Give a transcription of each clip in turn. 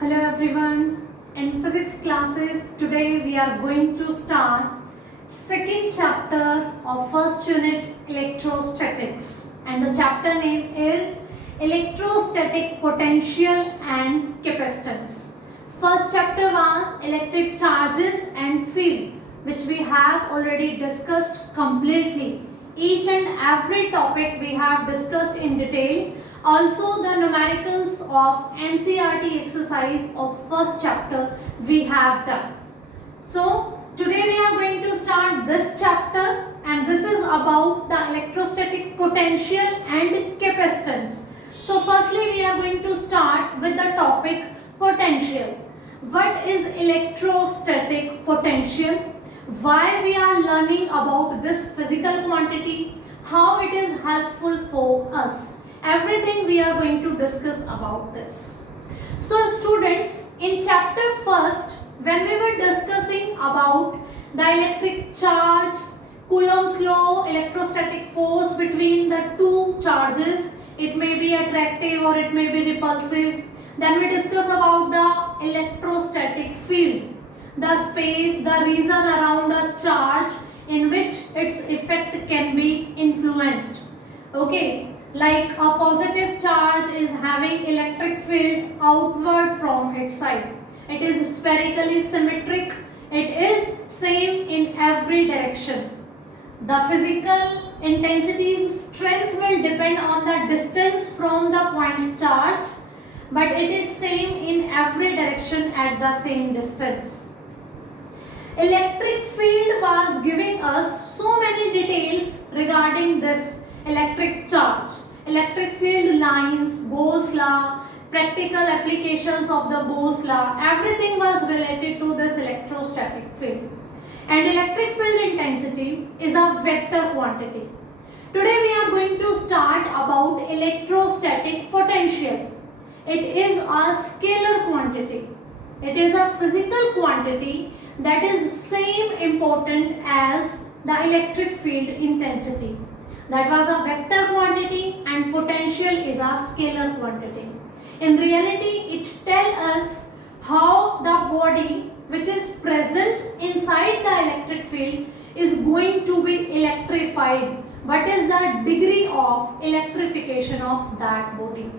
Hello everyone. In physics classes today we are going to start second chapter of first unit electrostatics, and the chapter name is electrostatic potential and capacitance. First chapter was electric charges and field, which we have already discussed completely. Each and every topic we have discussed in detail. Also the numericals of NCERT exercise of first chapter we have done. So today we are going to start this chapter, and this is about the electrostatic potential and capacitance. So firstly we are going to start with the topic potential. What is electrostatic potential? Why we are learning about this physical quantity? How it is helpful for us? Everything we are going to discuss about this. So students, in chapter first, when we were discussing about the electric charge, Coulomb's law, electrostatic force between the two charges, it may be attractive or it may be repulsive. Then we discuss about the electrostatic field, the space, the region around the charge in which its effect can be influenced. Okay. Like a positive charge is having electric field outward from its side. It is spherically symmetric. It is same in every direction. The physical intensity's strength will depend on the distance from the point charge, but it is same in every direction at the same distance. Electric field was giving us so many details regarding this electric charge, electric field lines, Gauss law, practical applications of the Gauss law, everything was related to this electrostatic field. And electric field intensity is a vector quantity. Today we are going to start about electrostatic potential. It is a scalar quantity. It is a physical quantity that is same important as the electric field intensity. That was a vector quantity, and potential is a scalar quantity. In reality, it tells us how the body which is present inside the electric field is going to be electrified. What is the degree of electrification of that body?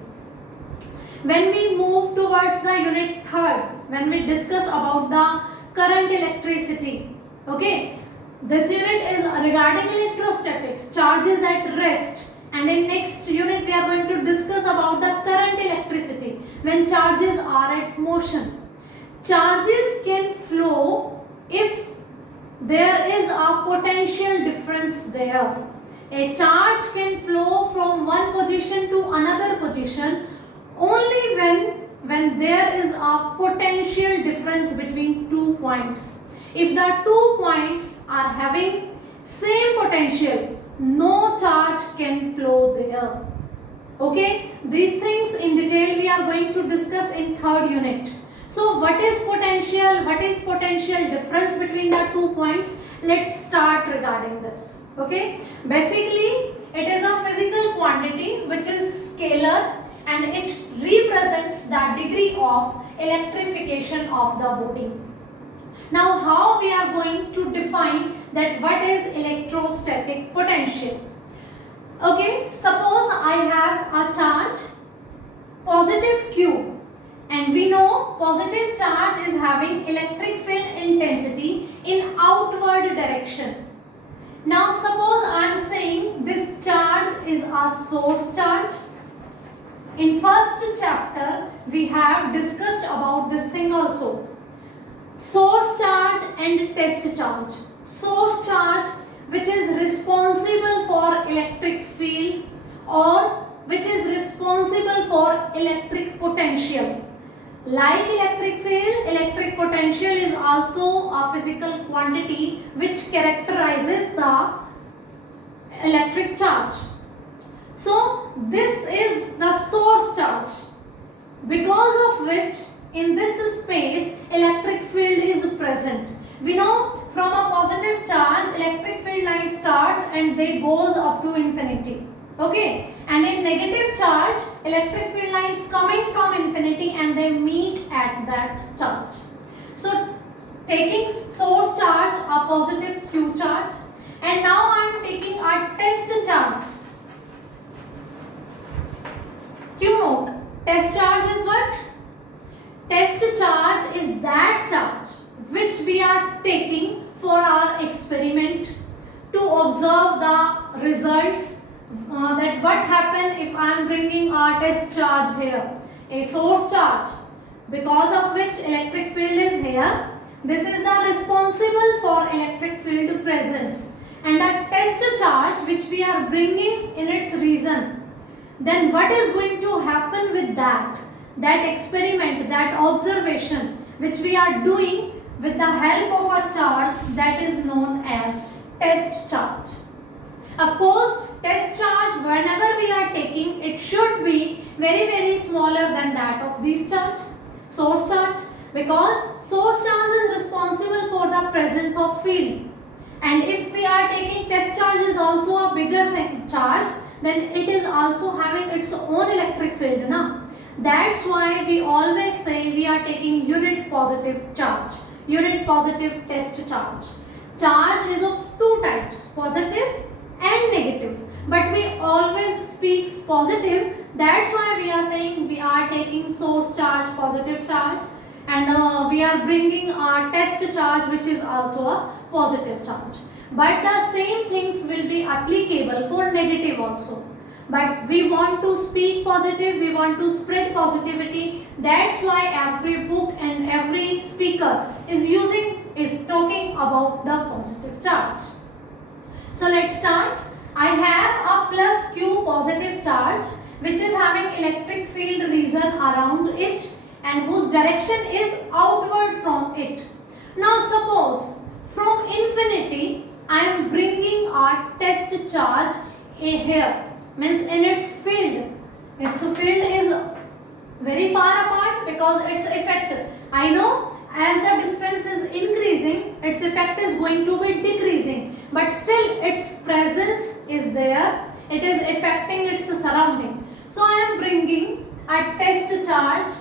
When we move towards the unit third, when we discuss about the current electricity, okay, this unit is regarding electrostatics, charges at rest, and in next unit we are going to discuss about the current electricity when charges are at motion. Charges can flow if there is a potential difference there. A charge can flow from one position to another position only when there is a potential difference between 2 points. If the 2 points are having same potential, no charge can flow there. Okay, these things in detail we are going to discuss in third unit. So what is potential? What is potential difference between the 2 points? Let's start regarding this. Okay, basically it is a physical quantity which is scalar, and it represents the degree of electrification of the body. Now how we are going to define that what is electrostatic potential? Okay, suppose I have a charge positive Q, and we know positive charge is having electric field intensity in outward direction. Now suppose I am saying this charge is a source charge. In first chapter we have discussed about this thing also. Source charge and test charge. Source charge which is responsible for electric field or which is responsible for electric potential. Like electric field, electric potential is also a physical quantity which characterizes the electric charge. So this is the source charge, because of which in this space electric field is present. We know from a positive charge electric field line starts and they goes up to infinity. Okay, and in negative charge, electric field lines coming from infinity and they meet at that charge. So taking source charge, a positive Q charge, and now I am taking a test charge. Q note. Test charge is what? Test charge is that charge which we are taking for our experiment to observe the results. That what happen if I am bringing a test charge here, a source charge, because of which electric field is here. This is the responsible for electric field presence, and a test charge which we are bringing in its region. Then what is going to happen with that experiment, that observation which we are doing with the help of a charge that is known as test charge. Of course, test charge whenever we are taking, it should be very smaller than that of this charge, source charge, because source charge is responsible for the presence of field, and if we are taking test charge is also a bigger charge, then it is also having its own electric field now. That's why we always say we are taking unit positive charge, unit positive test charge. Charge is of two types, positive and negative, but we always speak positive. That's why we are saying we are taking source charge, positive charge, and we are bringing our test charge which is also a positive charge. But the same things will be applicable for negative also. But we want to speak positive, we want to spread positivity. That's why every book and every speaker is talking about the positive charge. So let's start. I have a plus Q positive charge which is having electric field region around it and whose direction is outward from it. Now suppose from infinity I am bringing a test charge here, means in its field. Its field is very far apart because its effect, I know as the distance is increasing, its effect is going to be decreasing, but still its presence is there, it is affecting its surrounding. So I am bringing a test charge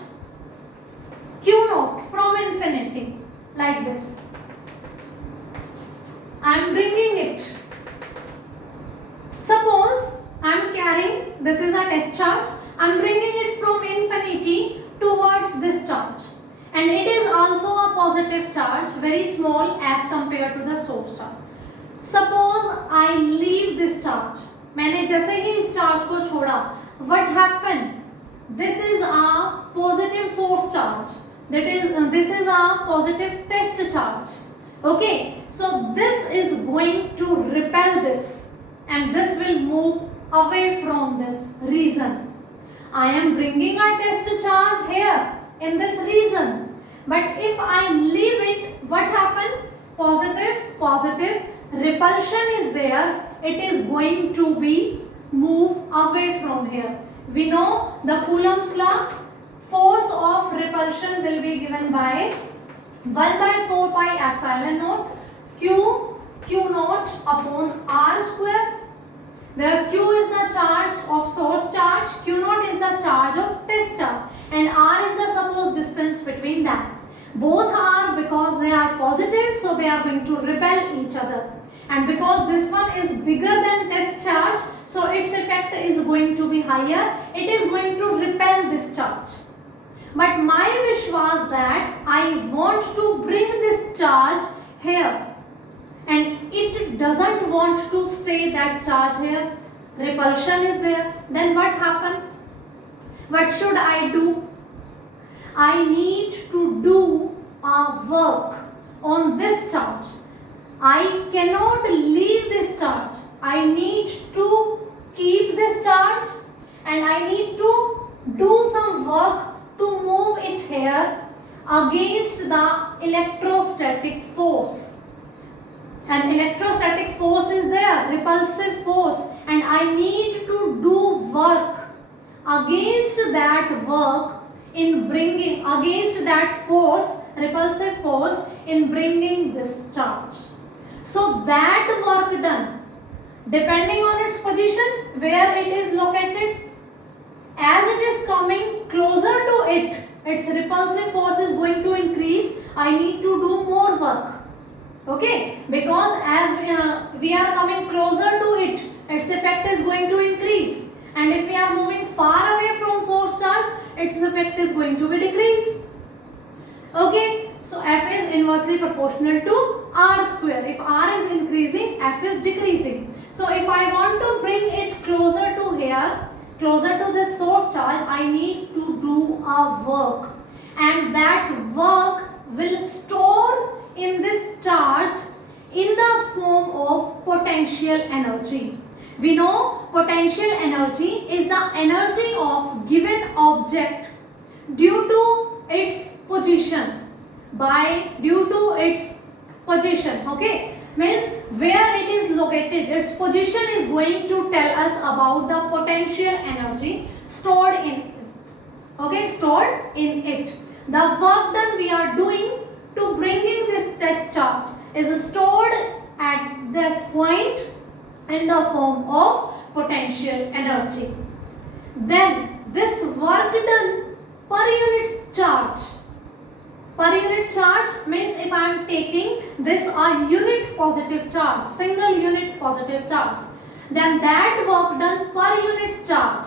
Q naught from infinity like this. I am bringing it. Suppose I am carrying, this is a test charge, I am bringing it from infinity towards this charge, and it is also a positive charge, very small as compared to the source charge. Suppose I leave this charge, मैंने जैसे ही इस charge को छोड़ा, what happened? This is a positive source charge, that is this is a positive test charge. Okay, so this is going to repel this, and this will move away from this region. I am bringing a test charge here in this region, but if I leave it, what happens? Positive repulsion is there, it is going to be move away from here. We know the Coulomb's law, force of repulsion will be given by 1 by 4 pi epsilon naught Q naught upon R square, where Q is the charge of source charge, Q naught is the charge of test charge, and R is the supposed distance between them. Both are, because they are positive, so they are going to repel each other, and because this one is bigger than test charge, so its effect is going to be higher, it is going to repel this charge. But my wish was that I want to bring this charge here, and it doesn't want to stay that charge here. Repulsion is there. Then what happened? What should I do? I need to do a work on this charge. I cannot leave this charge. I need to keep this charge, and I need to do some work to move it here against the electrostatic force. An electrostatic force is there, repulsive force, and I need to do work against that work in bringing, against that force, repulsive force in bringing this charge. So that work done, depending on its position, where it is located. As it is coming closer to it, its repulsive force is going to increase. I need to do more work. Okay, because as we are coming closer to it, its effect is going to increase. And if we are moving far away from source charge, its effect is going to be decrease. Okay, so F is inversely proportional to R square. If R is increasing, F is decreasing. So if I want to bring it closer to here, closer to this source charge, I need to do a work. And that work will store in this charge in the form of potential energy. We know potential energy is the energy of given object due to its position. Due to its position, okay, means where it is located, its position is going to tell us about the potential energy stored in it. Okay, stored in it. The work done we are doing to bringing this test charge is stored at this point in the form of potential energy. Then this work done per unit charge. Per unit charge means if I am taking this a unit positive charge, single unit positive charge, then that work done per unit charge,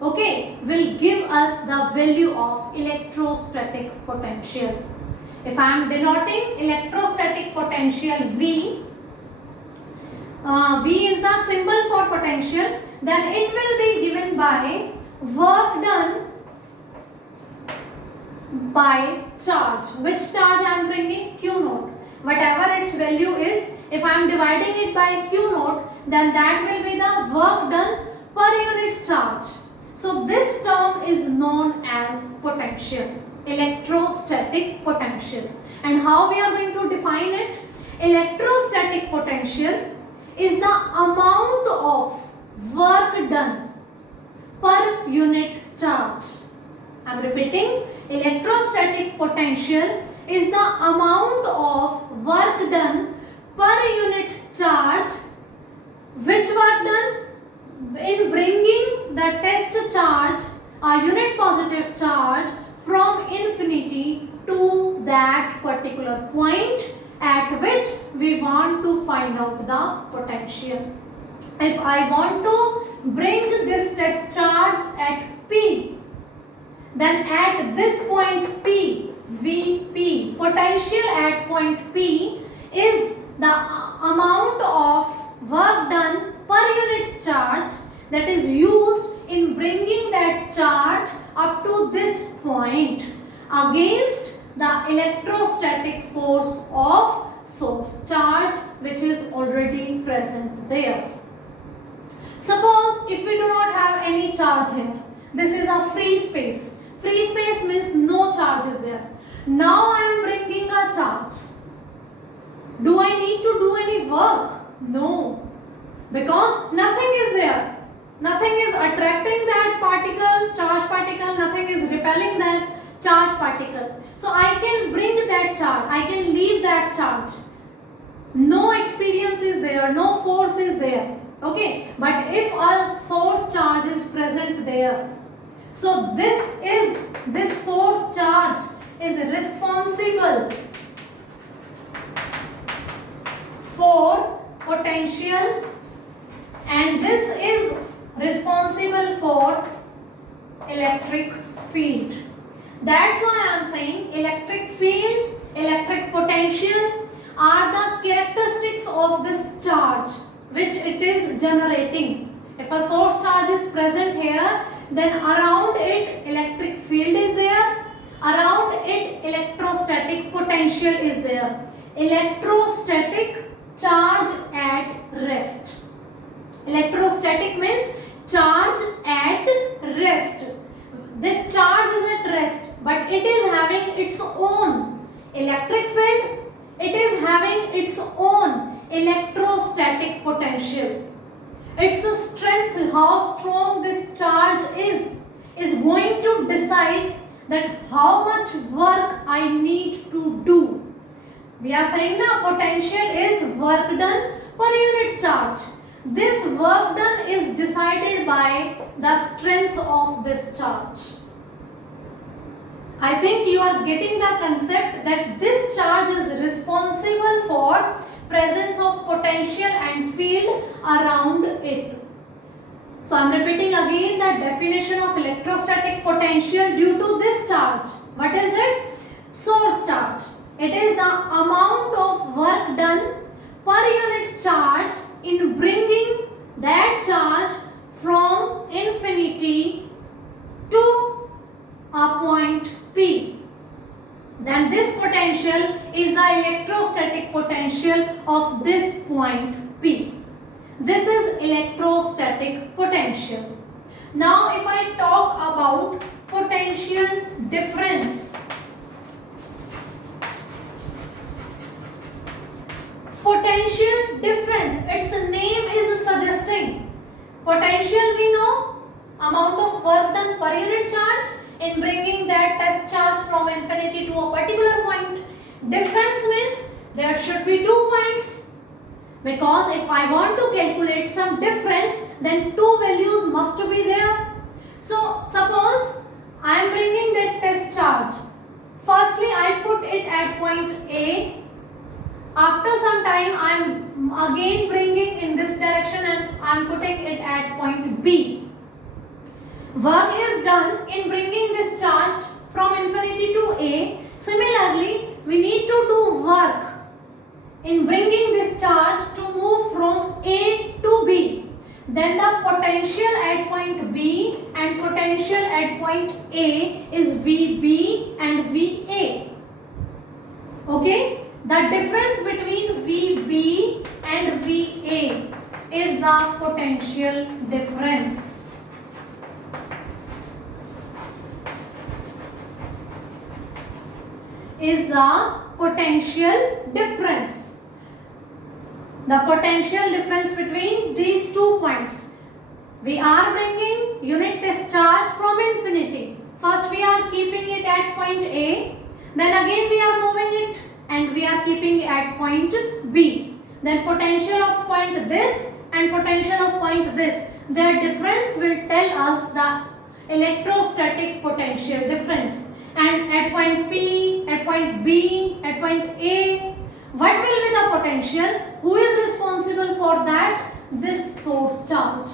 okay, will give us the value of electrostatic potential. If I am denoting electrostatic potential V, V is the symbol for potential, then it will be given by work done by charge. Which charge I am bringing? Q naught. Whatever its value is, if I am dividing it by Q naught, then that will be the work done per unit charge. So this term is known as potential, electrostatic potential. And how we are going to define it? Electrostatic potential is the amount of work done per unit charge. I am repeating, electrostatic potential is the amount of work done per unit charge. Which work done? In bringing the test charge, a unit positive charge, from infinity to that particular point at which we want to find out the potential. If I want to bring this test charge at P, then at this point P, Vp, potential at point P is the amount of work done per unit charge that is used in bringing that charge up to this point against the electrostatic force of source charge which is already present there. Suppose if we do not have any charge here, this is a free space. Free space means no charge is there. Now I am bringing a charge. Do I need to do any work? No. Because nothing is there. Nothing is attracting that particle, charge particle, nothing is repelling that charge particle. So I can bring that charge, I can leave that charge. No experience is there, no force is there. Okay, but if a source charge is present there, so this source charge is responsible for potential and this is responsible for electric field. That's why I am saying electric field, electric potential are the characteristics of this charge which it is generating. If a source charge is present here, then around it electric field is there, around it electrostatic potential is there. Electrostatic, charge at rest. Electrostatic means charge at rest. This charge is at rest, but it is having its own electric field, it is having its own electrostatic potential. Its strength, how strong this charge is going to decide that how much work I need to do. We are saying the potential is work done per unit charge. this work done is decided by the strength of this charge. I think you are getting the concept that this charge is responsible for presence of potential and field around it. So I am repeating again the definition of electrostatic potential due to this charge. What is it? Source charge. It is the amount of work done per unit charge in bringing that charge from infinity to a point P. Then this potential is the electrostatic potential of this point P. This is electrostatic potential. Now if I talk about potential difference. Potential difference, its name is suggesting. Potential we know, amount of work done per unit charge in bringing that test charge from infinity to a particular point. Difference means there should be 2 points. Because if I want to calculate some difference, then 2 values must be there. So suppose I am bringing that test charge. Firstly, I put it at point A. After some time, I am again bringing in this direction and I am putting it at point B. Work is done in bringing this charge from infinity to A. Similarly, we need to do work in bringing this charge to move from A to B. Then the potential at point B and potential at point A is VB and VA. Okay? The difference between VB and VA is the potential difference. Is the potential difference. The potential difference between these 2 points. We are bringing unit test charge from infinity. First we are keeping it at point A. Then again we are moving it and we are keeping it at point B. Then potential of point this and potential of point this. Their difference will tell us the electrostatic potential difference. And at point P, at point B, at point A, what will be the potential? Who is responsible for that? This source charge.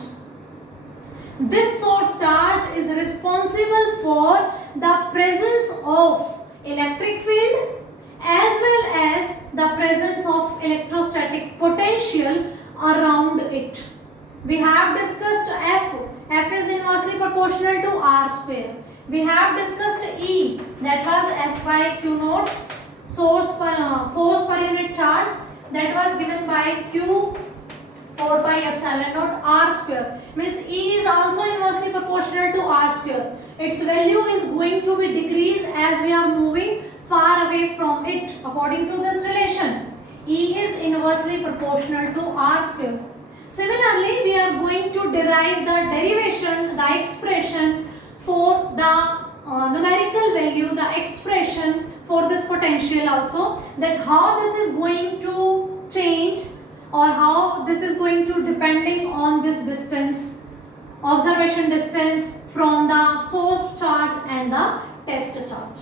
This source charge is responsible for the presence of electric field as well as the presence of electrostatic potential around it. We have discussed F. F is inversely proportional to R square. We have discussed E, that was F by Q naught, force per unit charge, that was given by Q 4 pi epsilon naught R square. Means E is also inversely proportional to R square. Its value is going to be decreased as we are moving far away from it according to this relation. E is inversely proportional to R square. Similarly, we are going to derive the derivation, the expression for the numerical value, the expression for this potential also, that how this is going to change or how this is going to depending on this distance, observation distance from the source charge and the test charge.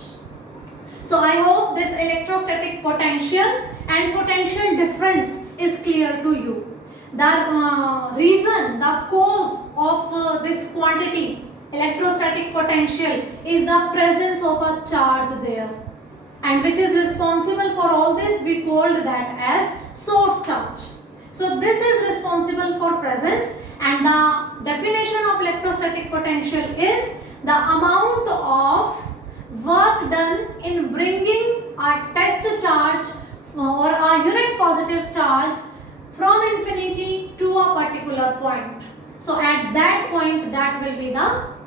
So I hope this electrostatic potential and potential difference is clear to you. The reason, the cause of this quantity electrostatic potential is the presence of a charge there, and which is responsible for all this, we called that as source charge. So this is responsible for presence, and the definition of electrostatic potential is the amount of work done in bringing a test charge or a unit positive charge from infinity to a particular point. So at that point, that will be the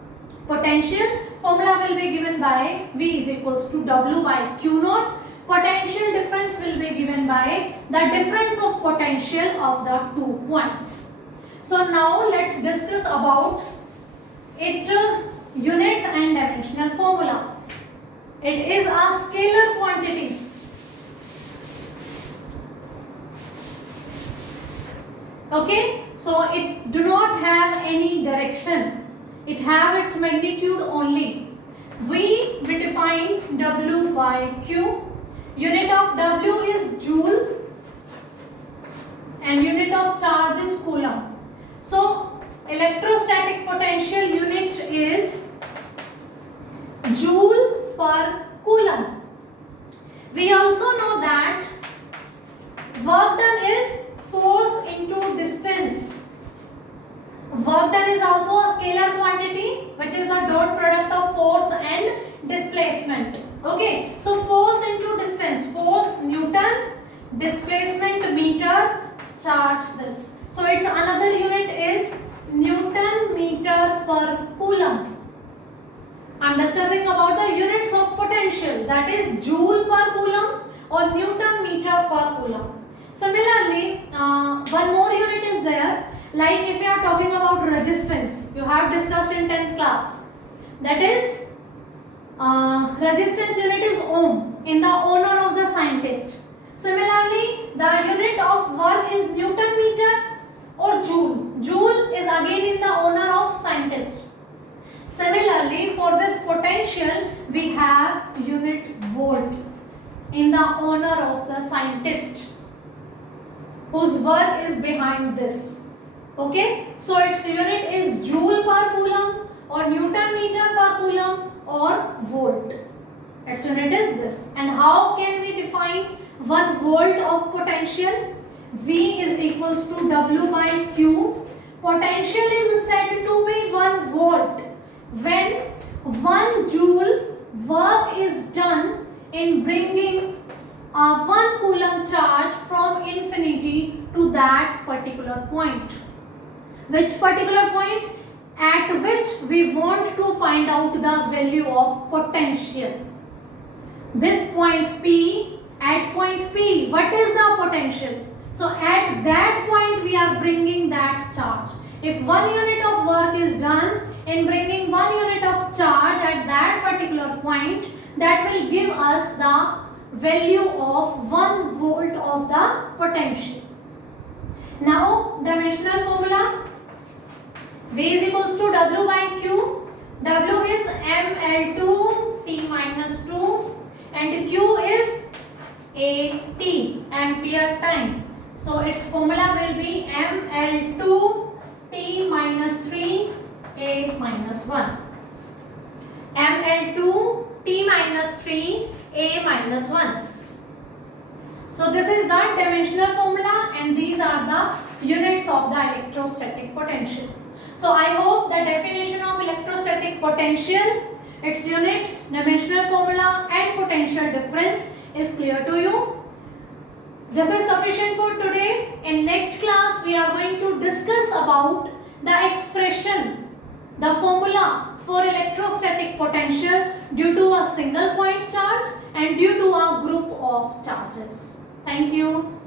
potential. Formula will be given by V is equals to W by Q naught. Potential difference will be given by the difference of potential of the 2 points. So now let's discuss about its units and dimensional formula. It is a scalar quantity. Okay, So it do not have any direction. It have its magnitude only. We define W by Q. Unit of W is joule and unit of charge is coulomb. So electrostatic potential unit is joule per coulomb. We also know that work done is force into distance. Work done is also a scalar quantity, which is the dot product of force and displacement. Okay, so force into distance, force Newton, displacement meter, charge this. So its another unit is Newton meter per coulomb. I am discussing about the units of potential, that is joule per coulomb or Newton meter per coulomb. Similarly, one more unit is there, like if you are talking about resistance, you have discussed in 10th class, that is resistance unit is ohm in the honor of the scientist. Similarly, the unit of work is Newton meter or joule. Joule is again in the honor of scientist. Similarly, for this potential, we have unit volt in the honor of the scientist whose work is behind this. Okay, so its unit is joule per coulomb or Newton meter per coulomb or volt. Its unit is this. And how can we define 1 volt of potential? V is equals to W by Q. Potential is said to be 1 volt when 1 joule work is done in bringing a 1 coulomb charge from infinity to that particular point. Which particular point? At which we want to find out the value of potential. This point P, at point P, what is the potential? So at that point we are bringing that charge. If 1 unit of work is done in bringing 1 unit of charge at that particular point, that will give us the value of 1 volt of the potential. Now dimensional formula, V is equals to W by Q. W is mL2 T minus 2 and Q is AT, ampere time. So its formula will be mL2 T minus 3 A minus 1. mL2 T minus 3 A minus 1. So this is the dimensional formula and these are the units of the electrostatic potential. So I hope the definition of electrostatic potential, its units, dimensional formula and potential difference is clear to you. This is sufficient for today. In next class we are going to discuss about the expression, the formula for electrostatic potential due to a single point charge and due to a group of charges. Thank you.